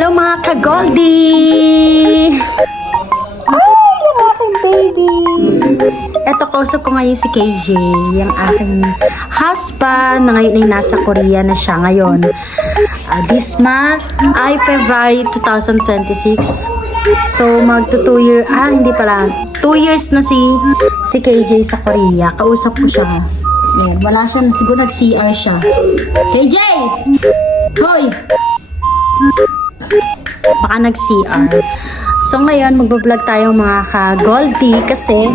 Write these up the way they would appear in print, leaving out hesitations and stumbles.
Hello mga ka-Goldie! Ay, yung aking baby! Eto, kausap ko ngayon si KJ, yung aking husband na ngayon ay nasa Korea na siya ngayon. This month ay February 2026. So, magto 2 year, hindi pala, 2 years na si KJ sa Korea. Kausap ko siya. Yan, wala siya, siguro nag-CR siya. KJ! Hoy! Baka nag-CR. So ngayon, magbablog tayo mga ka-Goldie kasi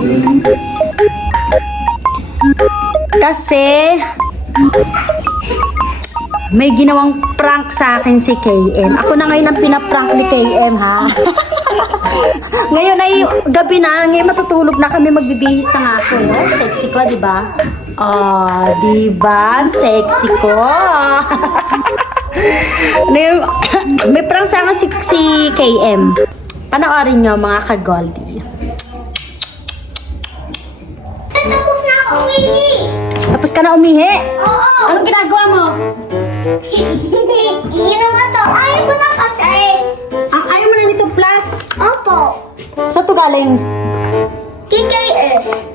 may ginawang prank sa akin si KM. Ako na ngayon ang pinaprank ni KM, ha? Ngayon ay gabi na, ngayon matutulog na kami, magbibihis na nga ako, no? Sexy ko, di ba? Oh, di ba? Sexy ko. May prank sa akin si KM. Panoorin nyo mga ka-Goldie. Tapos na ako umihi. Tapos ka na umihi? Oo. Anong ginagawa mo? Iinom na to. Ayaw ko na kasi. Ayaw mo na nito plus? Opo. Sa to galing? KKS.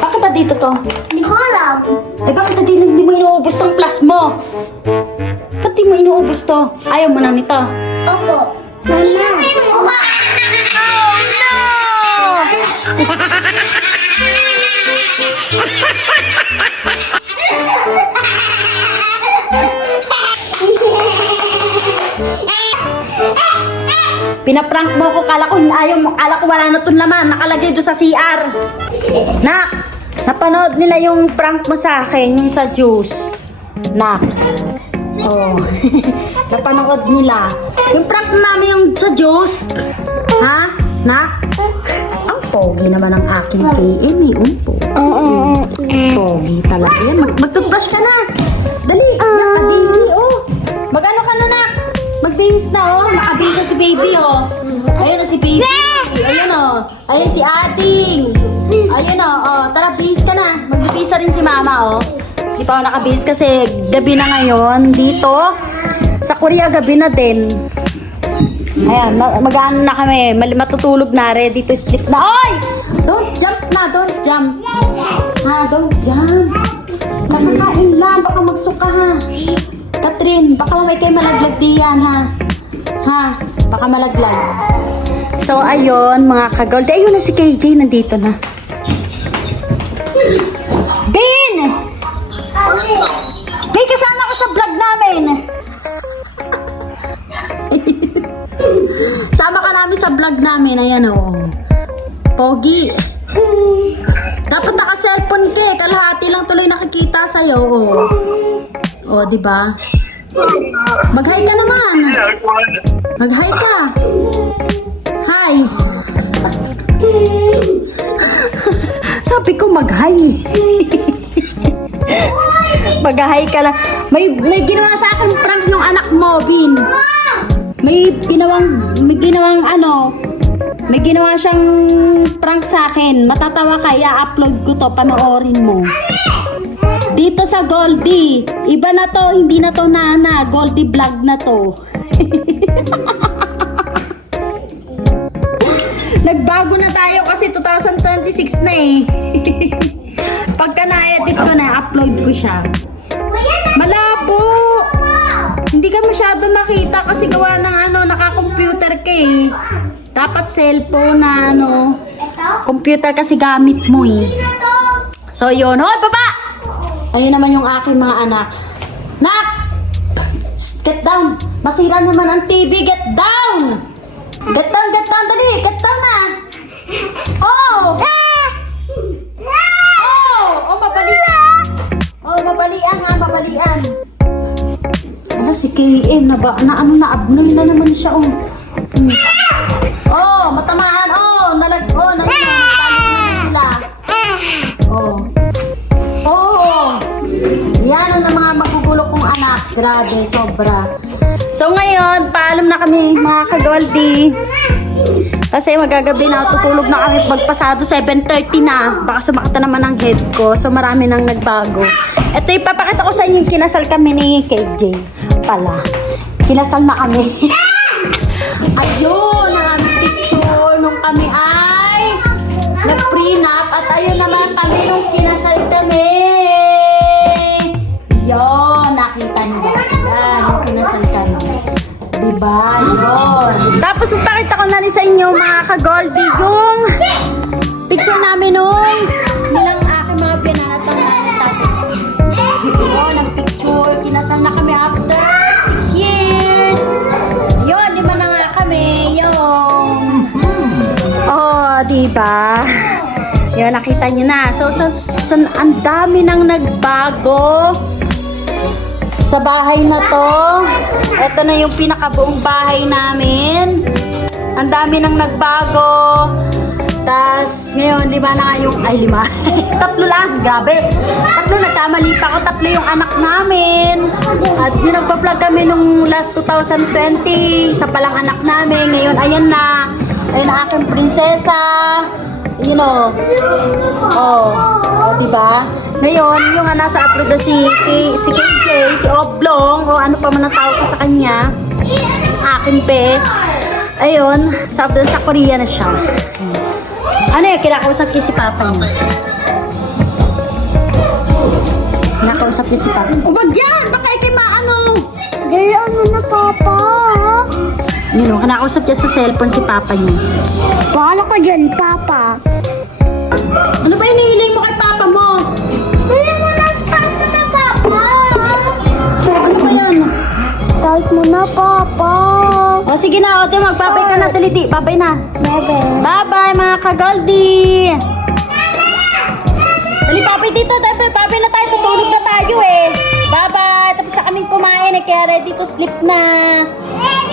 Bakit na dito to? Hindi ko alam. Bakit na dito hindi mo inuubos tong plus mo? Ba't di mo inuubos to? Ayaw mo na nito? Opo. Mama. Oh no! Pinaprank mo ko, kala ko ayaw mo, kala ko wala na itong laman, nakalagay doon sa CR. Nak, napanood nila yung prank mo sa akin, yung sa juice. Nak. Oh. Napanood nila. Yung prank namin yung sa juice. Ha? Nak? Ang pogi naman ang aking KM, yung pogi talaga yan. Mag-toothbrush ka na. Dali, nakabili, oh. Mag-ano ka na, Nak? Magbihis na, oh. Nakabihis na si baby, oh. Ayun na si baby. Ayun, oh. Ayun si ating. Ayun, oh. Tara, bihis ka na. Magbihis rin si mama, oh. Di pa ako nakabihis kasi gabi na ngayon. Dito, sa Korea, gabi na din. Ayan, mag-ano na kami. Matutulog na, ready to sleep na. Oy! Don't jump na, don't jump. Ha, don't jump. Nakakain lang, baka magsuka, ha. Catherine, baka may kayo malaglag diyan, ha. Ha, baka malaglag. So, ayun, mga ka-Gold. Ayun na si KJ, nandito na. Bin! Bin, kasama ko sa vlog namin. Sama ka namin sa vlog namin. Ayan, oh. Pogi. Dapat naka-cellphone ka, eh. Kalahati lang tuloy nakikita sa'yo, oh. Oh, di ba? Mag-hi ka naman. Mag-hi ka. Hi. Sabi ko mag-hi. Mag-hi ka lang. May ginawa sa akin prank ng anak mo, Bin. May ginawa siyang prank sa akin. Matatawa ka, i-upload ko to, panoorin mo. Dito sa Goldie. Iba na to, hindi na to Nana. Goldie vlog na to. Nagbago na tayo kasi 2026 na eh. Pagka na-edit ko na, upload ko siya. Malabo! Hindi ka masyado makita kasi gawa ng naka-computer ka eh. Dapat cellphone na computer kasi gamit mo eh. So yun, hoy baba! Ayun naman yung aking mga anak. Nak! Shh, get down! Masira naman ang TV, get down! Get down, dali! Get down na! Oh! Oh, mabalian! Oh, mabalian ha, mabalian. Ano si KM na abnoy na naman siya, oh. Oh, matamaan, oh, nalagyan na sila. Oh. Oh. Yan ang mga magugulo kong anak. Grabe, sobra. So ngayon, paalam na kami mga ka-Goldie. Kasi magagabi na, tutulog na kami pagpasado 7:30 na. Baka sumakata naman ang head ko. So marami nang nagbago. Ito ipapakita ko sa inyo yung kinasal kami ni KJ. Pala. Kinasal na kami. Ayun, ang aming picture nung kami ay nag-prenup. At ayun naman kami nung kinasal kami. Yun, nakita niyo ba? Yan, yung kinasal kami. Diba? Yun. Tapos ipakita ko na rin sa inyo mga ka-Goldie yung picture namin nung nilang aking mga pinanatang namin tatay. Yun, ang picture. Kinasal na kami after 6 years. Yun, 5 na nga kami. Yun. Oh, diba? Yun, nakita nyo na. So ang dami nang nagbago sa bahay na to. Ito na yung pinakabuong bahay namin. Ang dami nang nagbago. Tas, ngayon, 5 na nga yung, ay 5. 3 lang, grabe. 3, nagkamali pa ako. 3 yung anak namin. At yung nagpa-vlog kami nung last 2020. Isa pa lang anak namin. Ngayon, ayan na. Ayan na aking prinsesa. You know. Oh, diba? Ngayon, yung nasa abroad na si KJ, si Oblong, o ano pa man ang tawag ko sa kanya. Akin pe. Ayun, sa Korea na siya. Ano yan? Kinakausap niya si Papa niya. Kinakausap niya si Papa. O wag yan! Baka ikay maano! Gayaan mo na, Papa. Yun o, kinakausap niya sa cellphone si Papa niya. Paano ka dyan, Papa? Ano ba hinihiling mo kay Papa mo? Bili mo na, start mo na, Papa. Ano ba yan? Start mo na, Papa. O sige na, Ote, magbabay ka na, Tiliti. Babay na. Bye-bye. Bye-bye mga ka-Goldie! Dali, babay dito. Babay na tayo. Tutulog na tayo eh. Bye-bye. Tapos na kaming kumain eh. Kaya ready to sleep na.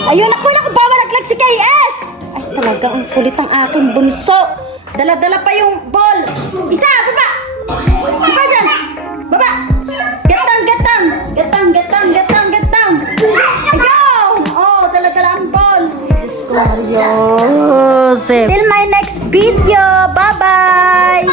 Ayun, ako ba? Malaglag si KS! Ay, talaga. Ang kulit ang aking bunso. Dala-dala pa yung ball. Isa, baba! Baba dyan! Baba! Get down! Ayun! Oh, dala-dala ang ball. Diyos ko, Mario. Till my next video. Bye-bye!